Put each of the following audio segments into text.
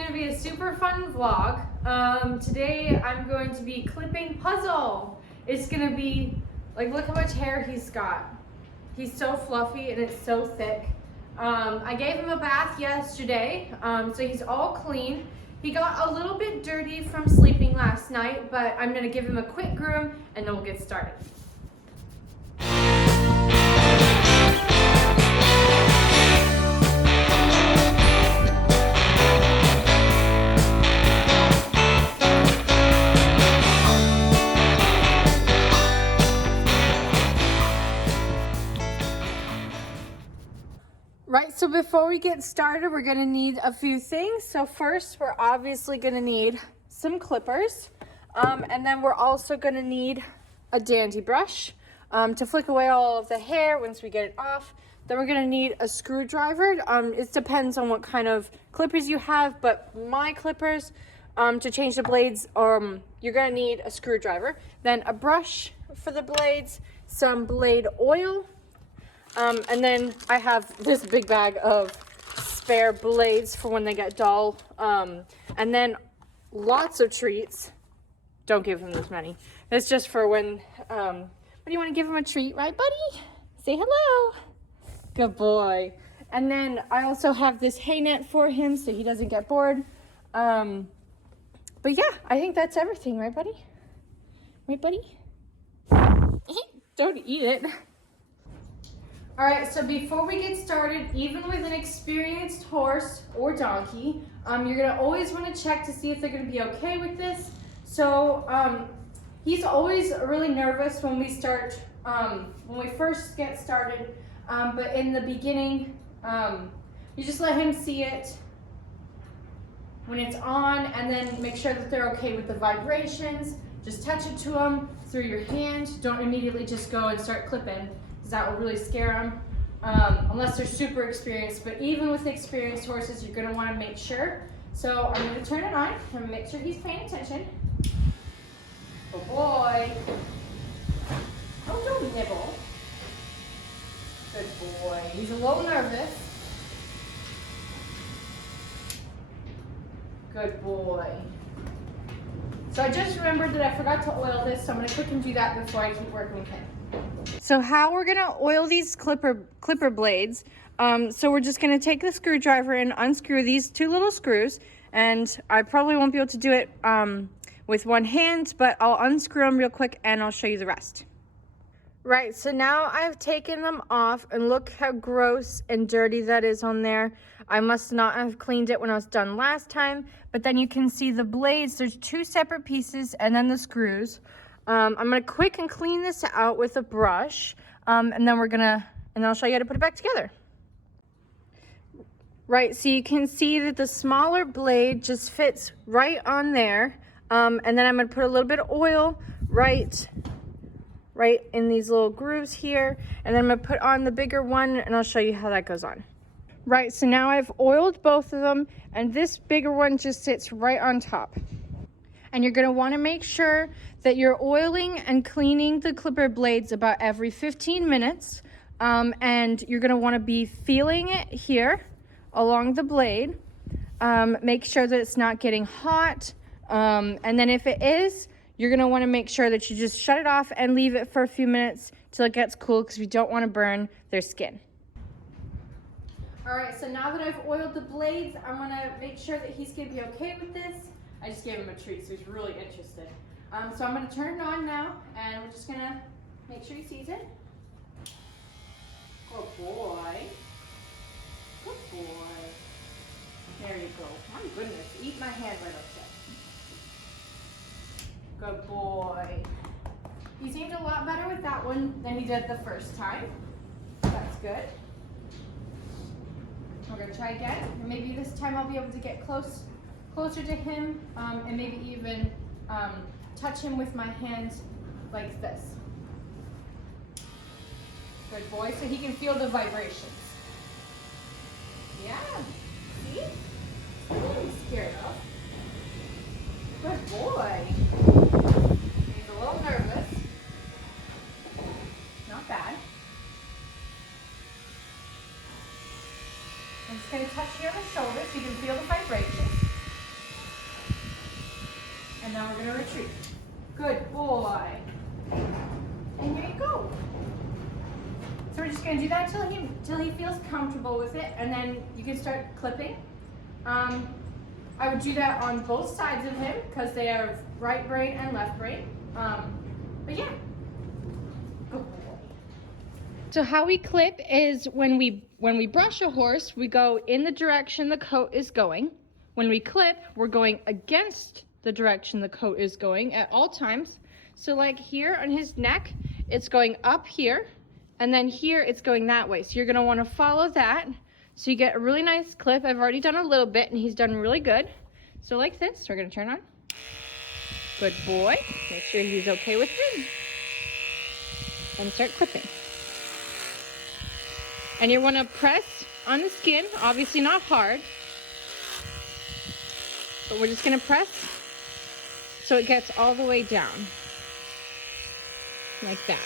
gonna be a super fun vlog. Today I'm going to be clipping Puzzle. It's gonna be, like, look how much hair he's got. He's so fluffy and it's so thick. I gave him a bath yesterday, so he's all clean. He got a little bit dirty from sleeping last night, but I'm gonna give him a quick groom and then we'll get started. Right, so before we get started, we're gonna need a few things. So first, we're obviously gonna need some clippers. And then we're also gonna need a dandy brush to flick away all of the hair once we get it off. Then we're gonna need a screwdriver. It depends on what kind of clippers you have, but my clippers, to change the blades, you're gonna need a screwdriver. Then a brush for the blades, some blade oil, and then I have this big bag of spare blades for when they get dull. And then lots of treats. Don't give him this many. It's just for when you want to give him a treat, right, buddy? Say hello. Good boy. And then I also have this hay net for him so he doesn't get bored. But yeah, I think that's everything, right, buddy? Right, buddy? Don't eat it. All right, so before we get started, even with an experienced horse or donkey, you're gonna always wanna check to see if they're gonna be okay with this. So he's always really nervous when we start, when we first get started, but in the beginning, you just let him see it when it's on, and then make sure that they're okay with the vibrations. Just touch it to them through your hand. Don't immediately just go and start clipping, because that will really scare them, unless they're super experienced. But even with experienced horses, you're gonna wanna make sure. So I'm gonna turn it on and make sure he's paying attention. Oh boy. Oh, don't nibble. Good boy. He's a little nervous. Good boy. So I just remembered that I forgot to oil this, so I'm gonna quick and do that before I keep working with him. So how we're gonna oil these clipper blades, so we're just gonna take the screwdriver and unscrew these two little screws, and I probably won't be able to do it with one hand, but I'll unscrew them real quick and I'll show you the rest. Right, so now I've taken them off, and look how gross and dirty that is on there. I must not have cleaned it when I was done last time, but then you can see the blades. There's two separate pieces and then the screws. I'm gonna quick and clean this out with a brush, and then I'll show you how to put it back together. Right, so you can see that the smaller blade just fits right on there, and then I'm gonna put a little bit of oil right in these little grooves here, and then I'm gonna put on the bigger one, and I'll show you how that goes on. Right, so now I've oiled both of them, and this bigger one just sits right on top. And you're gonna wanna make sure that you're oiling and cleaning the clipper blades about every 15 minutes. And you're gonna wanna be feeling it here along the blade. Make sure that it's not getting hot. And then if it is, you're gonna wanna make sure that you just shut it off and leave it for a few minutes till it gets cool, because we don't wanna burn their skin. All right, so now that I've oiled the blades, I'm gonna make sure that he's gonna be okay with this. I just gave him a treat, so he's really interested. So I'm gonna turn it on now, and we're just gonna make sure he sees it. Good boy. Good boy. There you go. My goodness, eat my hand right up there. Good boy. He seemed a lot better with that one than he did the first time. That's good. We're gonna try again. And maybe this time I'll be able to get closer to him, and maybe even touch him with my hands like this. Good boy, so he can feel the vibrations. Yeah, see? What are you scared of? Good boy. He's a little nervous. Not bad. I'm just going to touch you on the shoulder so you can feel the vibrations. gonna do that till he feels comfortable with it, and then you can start clipping. I would do that on both sides of him because they are right brain and left brain. But yeah. Go. So how we clip is when we brush a horse, we go in the direction the coat is going. When we clip, we're going against the direction the coat is going at all times. So like here on his neck, it's going up here, and then here it's going that way. So you're gonna wanna follow that. So you get a really nice clip. I've already done a little bit and he's done really good. So like this, we're gonna turn on. Good boy. Make sure he's okay with it. And start clipping. And you wanna press on the skin, obviously not hard. But we're just gonna press so it gets all the way down. Like that.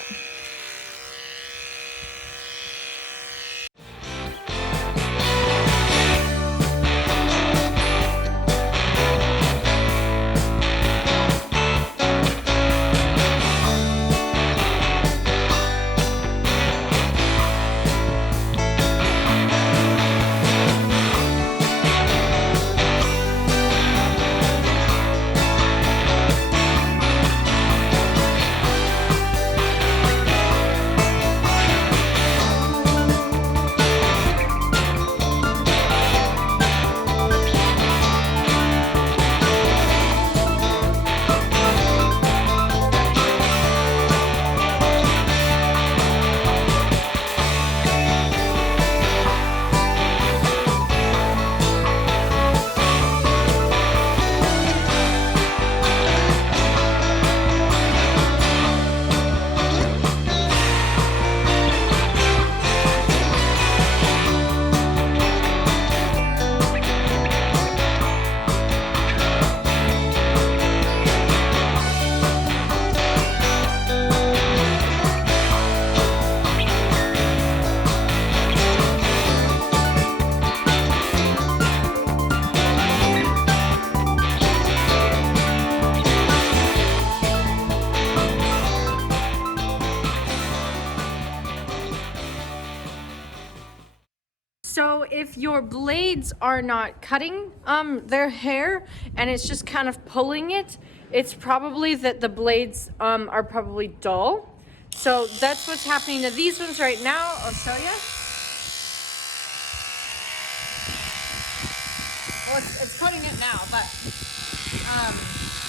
So if your blades are not cutting their hair and it's just kind of pulling it, it's probably that the blades are probably dull. So that's what's happening to these ones right now. I'll show you. Well, it's cutting it now, but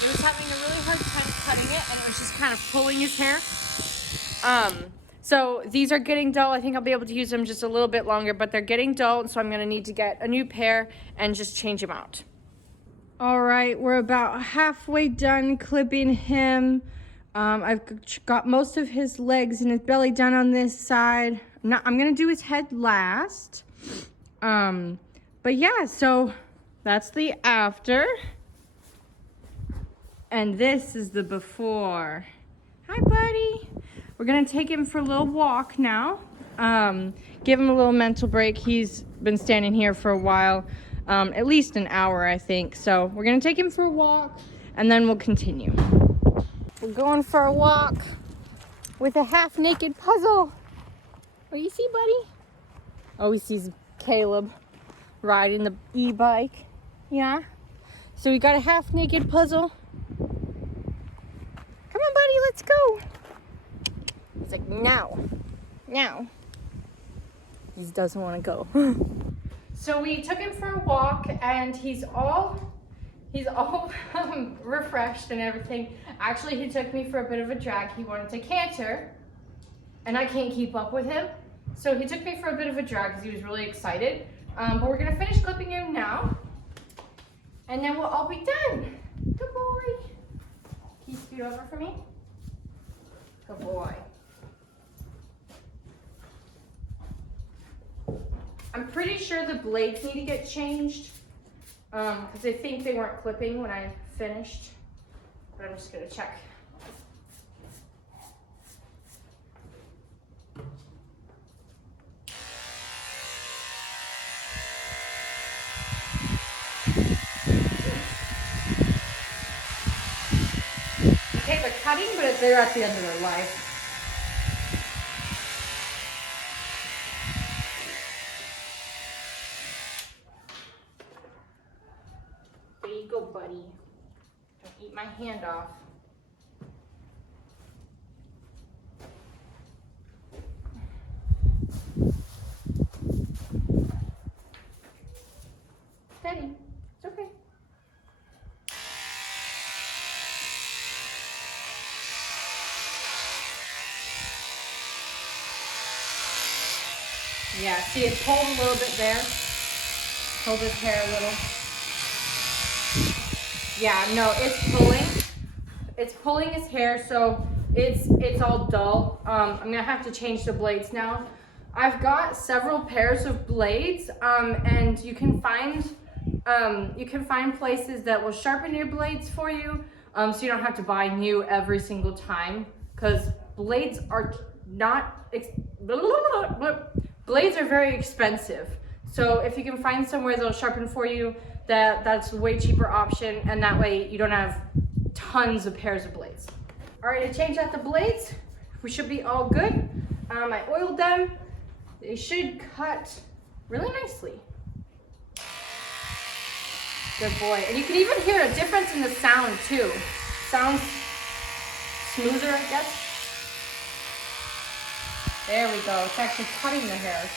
it was having a really hard time cutting it, and it was just kind of pulling his hair. So these are getting dull. I think I'll be able to use them just a little bit longer, but they're getting dull, and so I'm gonna need to get a new pair and just change them out. All right, we're about halfway done clipping him. I've got most of his legs and his belly done on this side. I'm gonna do his head last. But yeah, so that's the after. And this is the before. Hi, buddy. We're gonna take him for a little walk now. Give him a little mental break. He's been standing here for a while, at least an hour, I think. So we're gonna take him for a walk and then we'll continue. We're going for a walk with a half-naked puzzle. What do you see, buddy? Oh, he sees Caleb riding the e-bike. Yeah. So we got a half-naked puzzle. Come on, buddy, let's go. He's like, no. He doesn't want to go. So we took him for a walk, and he's all refreshed and everything. Actually, he took me for a bit of a drag. He wanted to canter, and I can't keep up with him. So he took me for a bit of a drag because he was really excited. But we're gonna finish clipping him now, and then we'll all be done. Good boy. Can you scoot over for me? Good boy. I'm pretty sure the blades need to get changed because I think they weren't clipping when I finished, but I'm just gonna check. Okay, they're cutting, but they're at the end of their life. you go, buddy. Don't eat my hand off. Steady. It's okay. Yeah, see, it pulled a little bit there. Pulled his hair a little. Yeah, no, it's pulling. It's pulling his hair, so it's all dull. I'm gonna have to change the blades now. I've got several pairs of blades, and you can find places that will sharpen your blades for you, so you don't have to buy new every single time. Because blades are blades are very expensive. So if you can find somewhere that'll sharpen for you, that's a way cheaper option, and that way you don't have tons of pairs of blades. All right, I changed out the blades. We should be all good. I oiled them. They should cut really nicely. Good boy. And you can even hear a difference in the sound too. Sounds smoother, I guess. There we go. It's actually cutting the hair.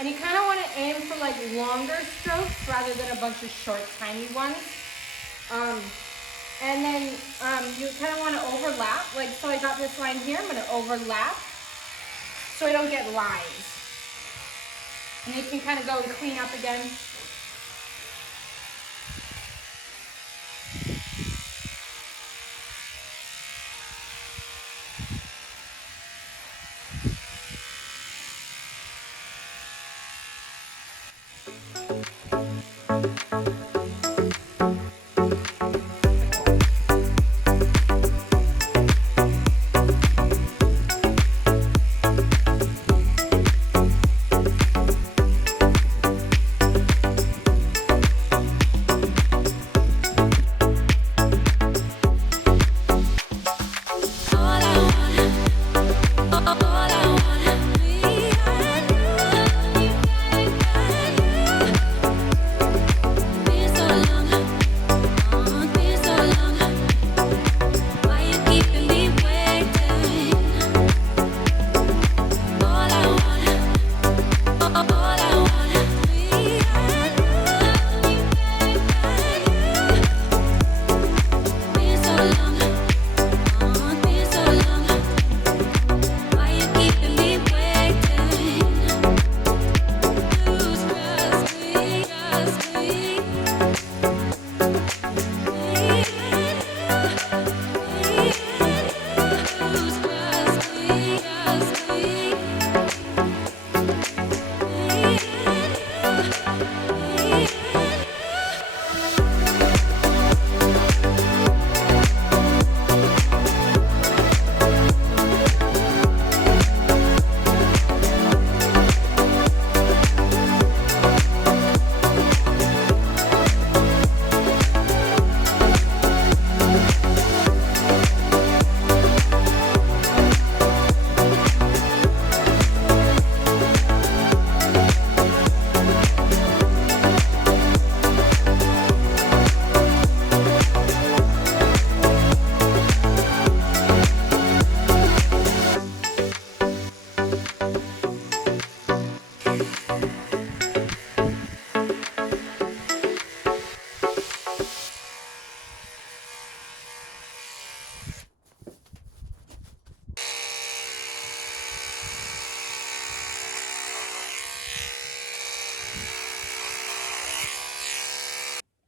And you kind of want to aim for like longer strokes rather than a bunch of short, tiny ones. And then you kind of want to overlap. Like, so I got this line here, I'm going to overlap so I don't get lines. And you can kind of go and clean up again.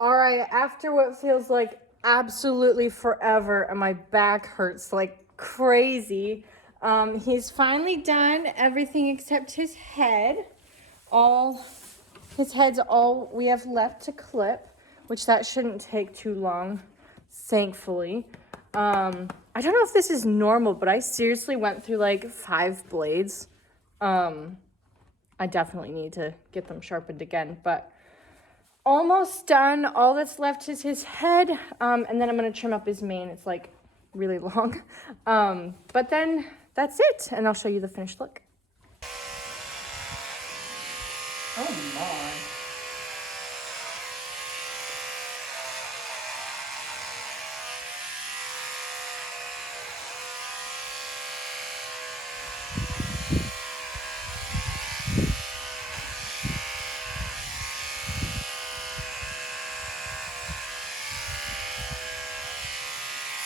All right, after what feels like absolutely forever and my back hurts like crazy, he's finally done everything except his head. His head's all we have left to clip, which that shouldn't take too long, thankfully. I don't know if this is normal, but I seriously went through like 5 blades. I definitely need to get them sharpened again, but almost done. All that's left is his head, and then I'm gonna trim up his mane. It's like really long, but then that's it, and I'll show you the finished look. Oh my.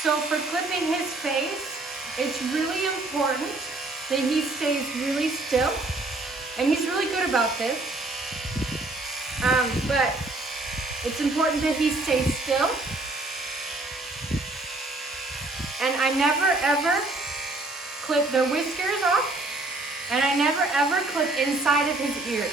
So for clipping his face, it's really important that he stays really still. And he's really good about this. But it's important that he stays still. And I never ever clip the whiskers off. And I never ever clip inside of his ears.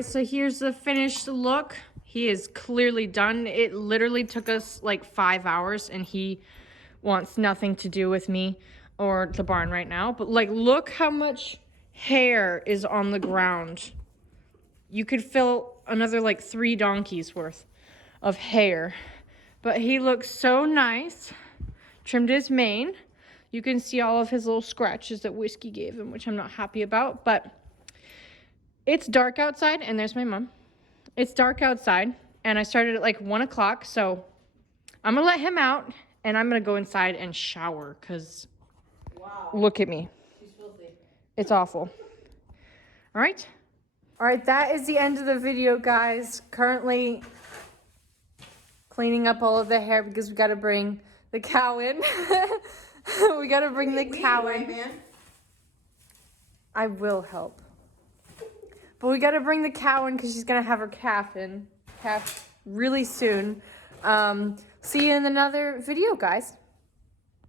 right, so here's the finished look. He is clearly done. It literally took us like 5 hours and he wants nothing to do with me or the barn right now. But like, look how much hair is on the ground. You could fill another like 3 donkeys worth of hair. But he looks so nice. Trimmed his mane. You can see all of his little scratches that Whiskey gave him, which I'm not happy about. But it's dark outside, and there's my mom. It's dark outside, and I started at like 1 o'clock. So I'm going to let him out, and I'm going to go inside and shower because look at me. She's filthy. It's awful. All right. All right, that is the end of the video, guys. Currently cleaning up all of the hair because we got to bring the cow in. We got to bring the cow in. I will help. But we got to bring the cow in because she's going to have her calf really soon. See you in another video, guys.